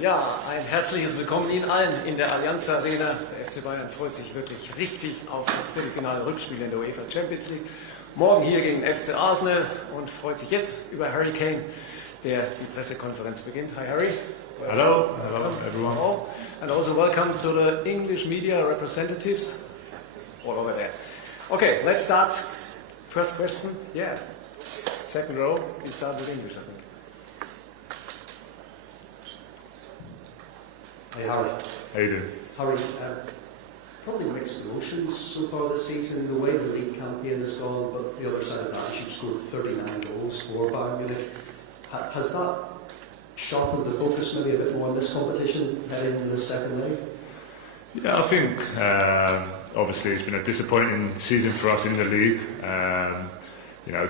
Ja, ein herzliches Willkommen Ihnen allen in der Allianz Arena. Der FC Bayern freut sich wirklich richtig auf das Viertelfinale Rückspiel in der UEFA Champions League. Morgen hier gegen FC Arsenal und freut sich jetzt über Harry Kane, der die Pressekonferenz beginnt. Hi Harry. Hello, hello everyone. And also welcome to the English media representatives all over there. Okay, let's start. First question. Yeah. Second row. We start with English, I think. Hey Harry. How you doing? Harry, probably mixed emotions so far this season. The way the league campaign has gone, but the other side of that is you've scored 39 goals for Bayern Munich. Has that sharpened the focus maybe a bit more on this competition heading into the second leg? Yeah, I think obviously it's been a disappointing season for us in the league.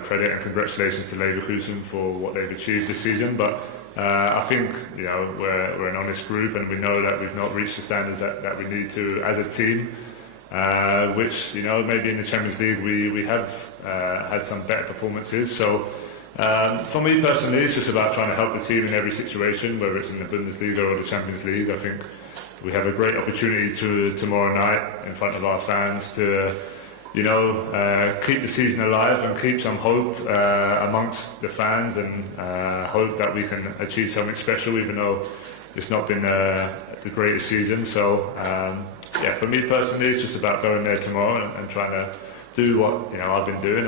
Credit and congratulations to Leverkusen for what they've achieved this season, but I think we're an honest group and we know that we've not reached the standards that we need to as a team, which maybe in the Champions League we have had some better performances. So for me personally, it's just about trying to help the team in every situation, whether it's in the Bundesliga or the Champions League. I think we have a great opportunity tomorrow night in front of our fans to keep the season alive and keep some hope amongst the fans, and hope that we can achieve something special, even though it's not been the greatest season. So for me personally, it's just about going there tomorrow and trying to do what I've been doing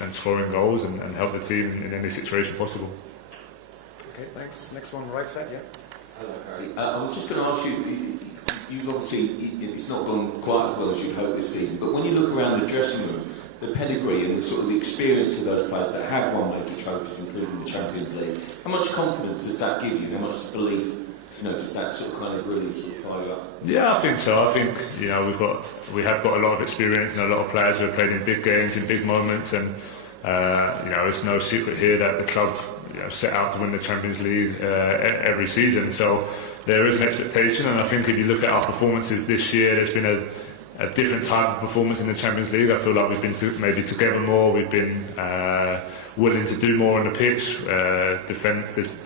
and scoring goals and help the team in any situation possible. Okay, thanks. Next one, right side, yeah. Hello, Harry. I was just going to ask you, you've obviously, it's not gone quite as well as you'd hoped this season, but when you look around the dressing room, the pedigree and the sort of the experience of those players that have won major trophies, including the Champions League, how much confidence does that give you? How much belief, does that sort of kind of really sort of fire you up? Yeah, I think so. I think we have got a lot of experience and a lot of players who have played in big games, in big moments, and it's no secret here that the club set out to win the Champions League every season. So there is an expectation, and I think if you look at our performances this year, there's been a different type of performance in the Champions League. I feel like we've been maybe together more, we've been willing to do more on the pitch,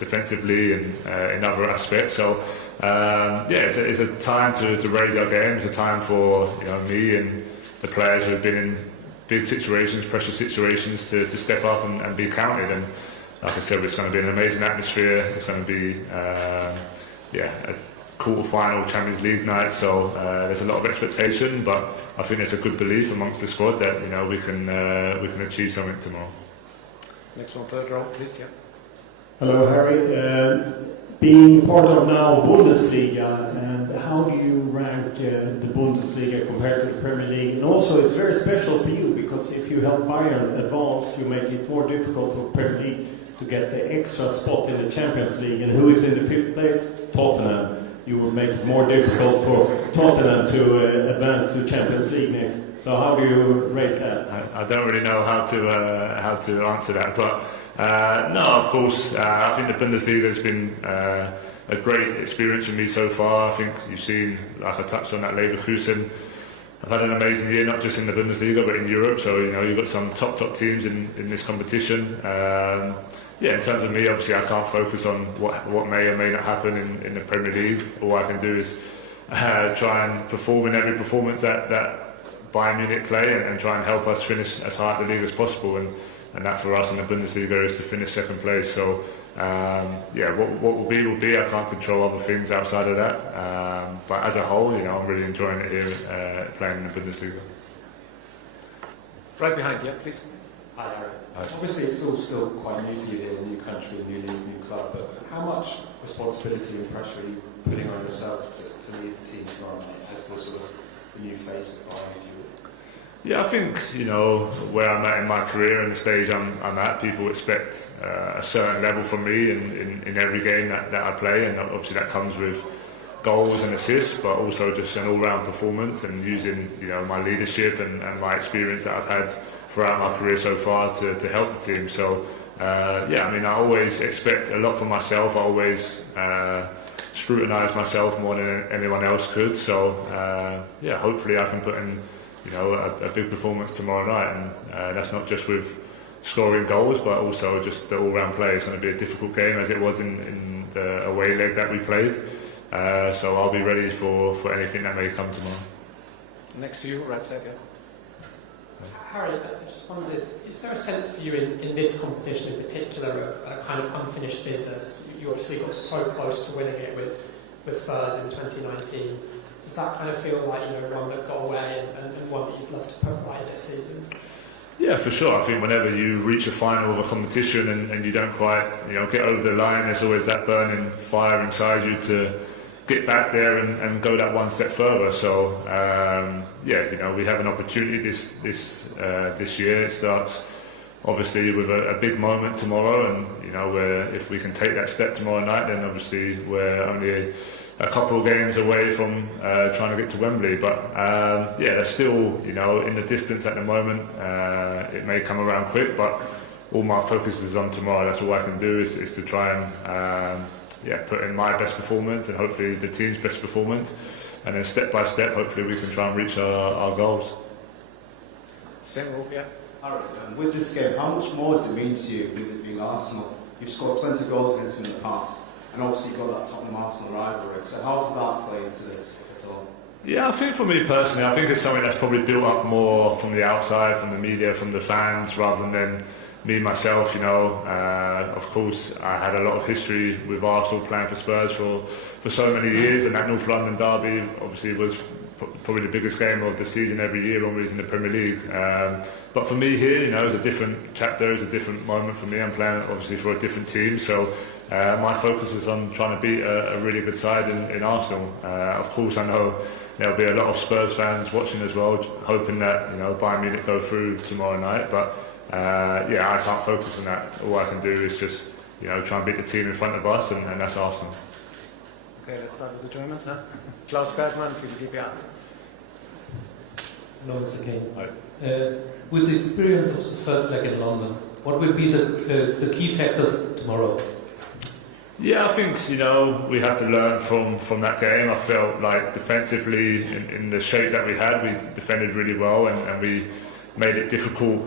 defensively and in other aspects. So it's a time to raise our game. It's a time for me and the players who have been in big situations, pressure situations, to step up and be counted. And like I said, it's going to be an amazing atmosphere. It's going to be a quarter-final Champions League night, so there's a lot of expectation, but I think there's a good belief amongst the squad that we can achieve something tomorrow. Next one, third row, please. Yeah. Hello, Harry. Being part of now Bundesliga, and how do you rank the Bundesliga compared to the Premier League? And also, it's very special for you because if you help Bayern advance, you make it more difficult for Premier League to get the extra spot in the Champions League. And who is in the fifth place? Tottenham. You will make it more difficult for Tottenham to advance to Champions League next. So how do you rate that? I don't really know how to answer that, but no, of course, I think the Bundesliga has been a great experience for me so far. I think you've seen, like I touched on, that Leverkusen. I've had an amazing year, not just in the Bundesliga but in Europe. So you've got some top teams in this competition. In terms of me, obviously I can't focus on what may or may not happen in the Premier League. All I can do is try and perform in every performance that Bayern Munich play and try and help us finish as high at the league as possible. And that for us in the Bundesliga is to finish second place. So what will be. I can't control other things outside of that. But as a whole, I'm really enjoying it here playing in the Bundesliga. Right behind, yeah, please. Hi, Aaron. Obviously, it's all still quite new for you here, a new country, new league, new club. But how much responsibility and pressure are you putting on yourself to lead the team tomorrow night as the sort of the new face of Bayern, if you would? Yeah, I think where I'm at in my career and the stage I'm at, people expect a certain level from me in every game that I play, and obviously that comes with goals and assists, but also just an all-round performance and using my leadership and my experience that I've had throughout my career so far to help the team. So I always expect a lot from myself. I always scrutinise myself more than anyone else could. So hopefully I can put in a big performance tomorrow night, and that's not just with scoring goals, but also just the all-round play. It's going to be a difficult game, as it was in the away leg that we played. So I'll be ready for anything that may come tomorrow. Next to you, right side. Harry, I just wondered, is there a sense for you in this competition in particular of a kind of unfinished business? You obviously got so close to winning it with Spurs in 2019. Does that kind of feel like one that got away and one that you'd love to put right this season? Yeah, for sure. I think whenever you reach a final of a competition and you don't quite get over the line, there's always that burning fire inside you to get back there and go that one step further. So we have an opportunity this year. It starts obviously with a big moment tomorrow, and if we can take that step tomorrow night, then obviously we're only a couple of games away from trying to get to Wembley. But that's still in the distance at the moment. It may come around quick, but all my focus is on tomorrow. That's all I can do is to try and put in my best performance and hopefully the team's best performance, and then step by step hopefully we can try and reach our goals. Same group, yeah. Alright, with this game, how much more does it mean to you with it being Arsenal? You've scored plenty of goals against them in the past, and obviously you've got that Tottenham-Arsenal rivalry, so how does that play into this, if at all? Yeah, I think for me personally, I think it's something that's probably built up more from the outside, from the media, from the fans, rather than me myself. Of course I had a lot of history with Arsenal, playing for Spurs for so many years, and that North London derby obviously was probably the biggest game of the season every year when we was in the Premier League. But for me here, it's a different chapter, it's a different moment for me. I'm playing obviously for a different team, so my focus is on trying to beat a really good side in Arsenal. Of course I know there'll be a lot of Spurs fans watching as well, hoping that Bayern Munich go through tomorrow night, but I can't focus on that. All I can do is just try and beat the team in front of us, and that's Arsenal. Okay, let's start with the Germans, huh? Klaus Bergmann for the DPR. Hello, Mr. Kane. With the experience of the first leg in London, what will be the key factors tomorrow? Yeah, I think we have to learn from that game. I felt like defensively, in the shape that we had, we defended really well, and we made it difficult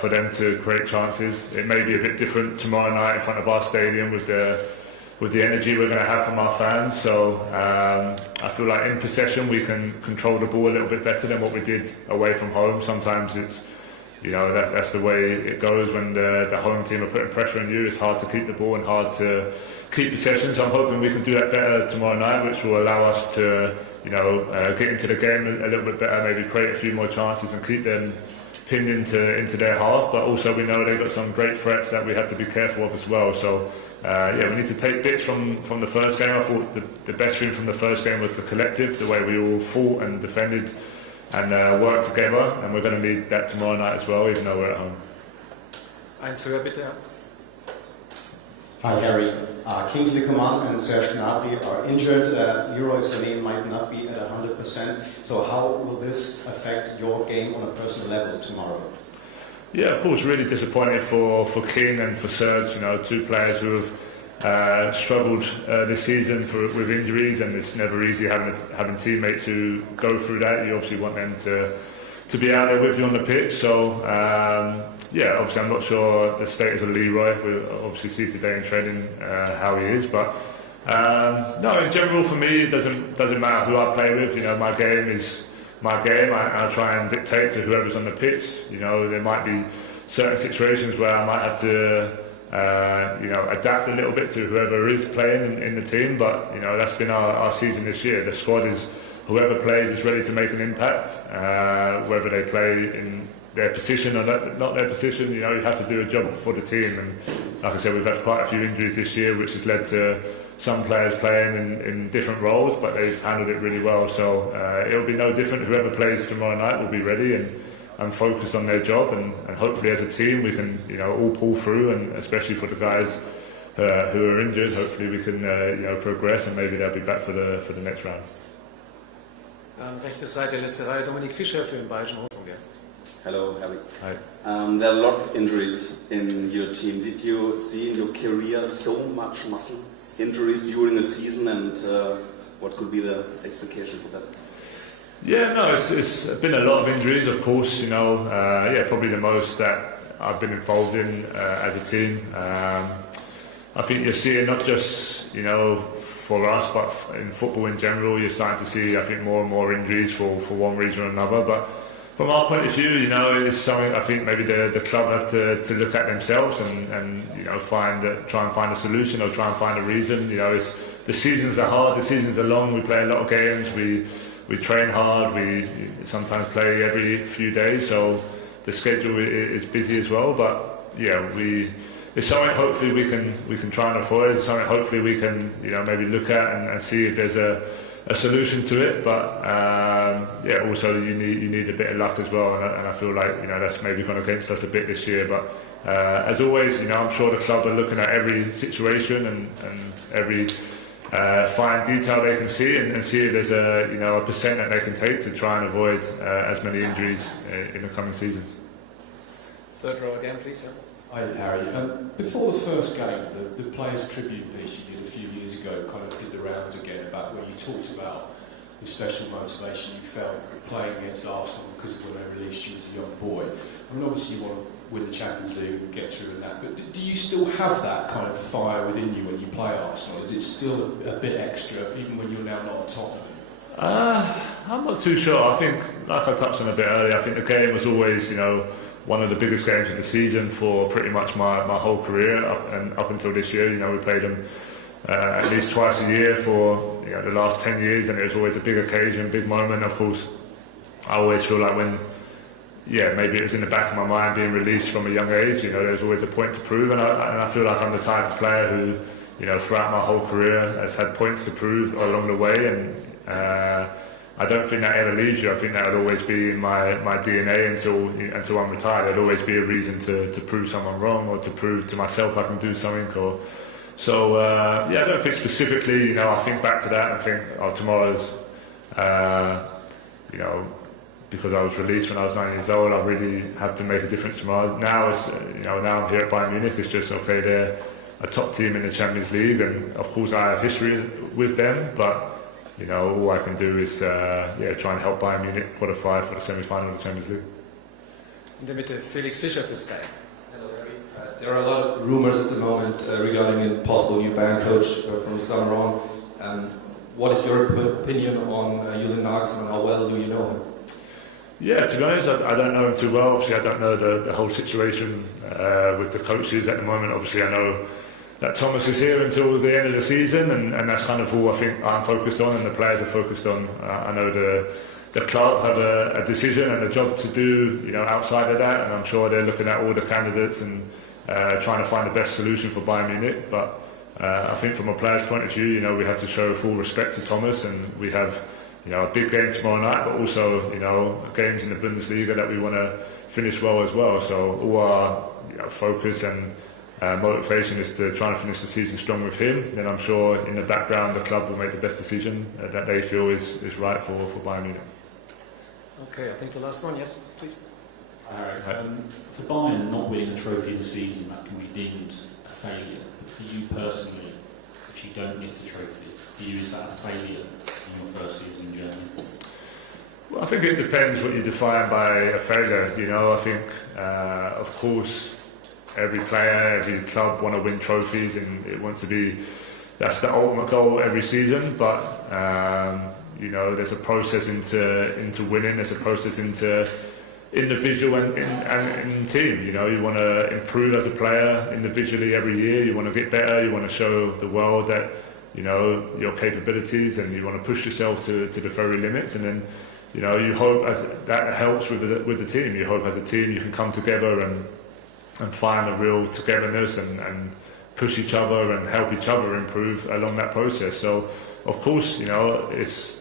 for them to create chances. It may be a bit different tomorrow night in front of our stadium with the energy we're going to have from our fans. So I feel like in possession we can control the ball a little bit better than what we did away from home. Sometimes it's that's the way it goes when the home team are putting pressure on you. It's hard to keep the ball and hard to keep possession. So I'm hoping we can do that better tomorrow night, which will allow us to get into the game a little bit better, maybe create a few more chances and keep them pinned into their half. But also we know they've got some great threats that we have to be careful of as well. So we need to take bits from the first game. I thought the best thing from the first game was the collective, the way we all fought and defended and worked together, and we're going to need that tomorrow night as well, even though we're at home. Einzelner bitte. Hi Harry, Kingsley Coman and Serge Gnabry are injured. Leroy Sané might not be at 100%. So how will this affect your game on a personal level tomorrow? Yeah, of course, really disappointed for Kane and for Serge. Two players who have struggled this season with injuries, and it's never easy having teammates who go through that. You obviously want them to be out there with you on the pitch. So obviously I'm not sure the status of Leroy. We'll obviously see today in training how he is, but no, in general for me it doesn't matter who I play with. My game is my game. I try and dictate to whoever's on the pitch. There might be certain situations where I might have to adapt a little bit to whoever is playing in the team, but that's been our season this year. The squad is whoever plays is ready to make an impact, whether they play in their position or not their position. You have to do a job for the team, and like I said, we've had quite a few injuries this year, which has led to some players playing in different roles, but they've handled it really well. So it'll be no different. Whoever plays tomorrow night will be ready and focused on their job, and hopefully as a team we can all pull through, and especially for the guys who are injured, hopefully we can progress, and maybe they'll be back for the next round. Rechte Seite, letzte Reihe, Dominik Fischer für den Bayerischen Rundfunk. Hello, Harry. Hi. There are a lot of injuries in your team. Did you see in your career so much muscle? injuries during the season, and what could be the expectation for that? Yeah, no, it's been a lot of injuries, of course. Probably the most that I've been involved in as a team. I think you're seeing not just for us, but in football in general, you're starting to see, I think, more and more injuries for one reason or another. But from our point of view, it's something I think maybe the club have to look at themselves and try and find a solution or try and find a reason. The seasons are hard, the seasons are long. We play a lot of games. We train hard. We sometimes play every few days, so the schedule is busy as well. But yeah, it's something hopefully we can try and avoid. It's something hopefully we can maybe look at and see if there's a solution to it. But also you need a bit of luck as well, and I feel like that's maybe gone against us a bit this year. But as always, I'm sure the club are looking at every situation and every fine detail they can see and see if there's a percent that they can take to try and avoid as many injuries in the coming seasons. Third row again, please, sir. Hi, Harry. Before the first game, the players' tribute piece you did a few years ago kind of did the rounds again, about where you talked about the special motivation you felt playing against Arsenal because of when they released you as a young boy. I mean, obviously you want to win the Champions League and get through in that, but do you still have that kind of fire within you when you play Arsenal? Is it still a bit extra, even when you're now not at Tottenham? I'm not too sure. I think, like I touched on a bit earlier, I think the game was always, one of the biggest games of the season for pretty much my whole career up until this year. We played them at least twice a year for the last 10 years, and it was always a big occasion, big moment. Of course, I always feel like maybe it was in the back of my mind being released from a young age. There's always a point to prove, and I feel like I'm the type of player who, throughout my whole career has had points to prove along the way, and I don't think that ever leaves you. I think that would always be in my DNA until I'm retired. There'd always be a reason to prove someone wrong or to prove to myself I can do something. I don't think specifically. I think back to that and think, tomorrow's, because I was released when I was 9 years old, I really have to make a difference tomorrow. Now now I'm here at Bayern Munich. It's just okay. They're a top team in the Champions League, and of course I have history with them, but. All I can do is try and help Bayern Munich qualify for the semi-final of the Champions League. In der Mitte Felix Fischer für Sky. Hello, Harry. There are a lot of rumours at the moment regarding a possible new Bayern coach from the summer on. What is your opinion on Julian Nagelsmann? How well do you know him? Yeah, to be honest, I don't know him too well. Obviously, I don't know the whole situation with the coaches at the moment. Obviously, I know that Thomas is here until the end of the season, and that's kind of all I think I'm focused on and the players are focused on. I know the club have a decision and a job to do outside of that, and I'm sure they're looking at all the candidates and trying to find the best solution for Bayern Munich. But I think from a player's point of view, we have to show full respect to Thomas, and we have a big game tomorrow night, but also games in the Bundesliga that we want to finish well as well. So all our focus and motivation is to try and finish the season strong with him. Then I'm sure in the background the club will make the best decision that they feel is right for Bayern Munich. Okay, I think the last one, yes, please. For Bayern, not winning a trophy this season, that can be deemed a failure. But for you personally, if you don't get the trophy, for you, is that a failure in your first season in Germany? Well, I think it depends what you define by a failure. I think, of course, every player, every club want to win trophies, and it wants to be, that's the ultimate goal every season. But there's a process into winning. There's a process into individual and team. You want to improve as a player individually every year. You want to get better. You want to show the world that your capabilities, and you want to push yourself to the very limits. And then you hope that helps with the team. You hope as a team you can come together and find a real togetherness and push each other and help each other improve along that process. So, of course, it's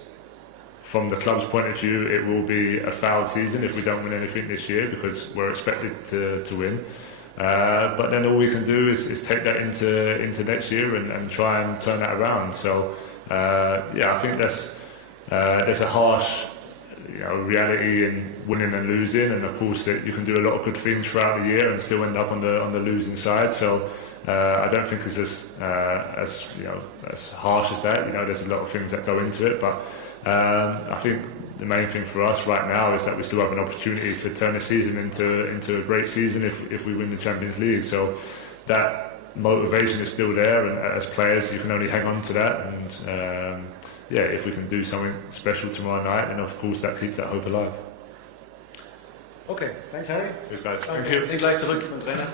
from the club's point of view, it will be a foul season if we don't win anything this year, because we're expected to win. But then all we can do is take that into next year and try and turn that around. So, I think there's a harsh reality in winning and losing, and of course that you can do a lot of good things throughout the year and still end up on the losing side. So I don't think it's as harsh as that. There's a lot of things that go into it, but I think the main thing for us right now is that we still have an opportunity to turn the season into a great season if we win the Champions League. So that motivation is still there, and as players you can only hang on to that, and if we can do something special tomorrow night, then of course that keeps that hope alive. Okay, thanks Harry. Good guys. Thank you. Ik lijkt terug, mijn trainer.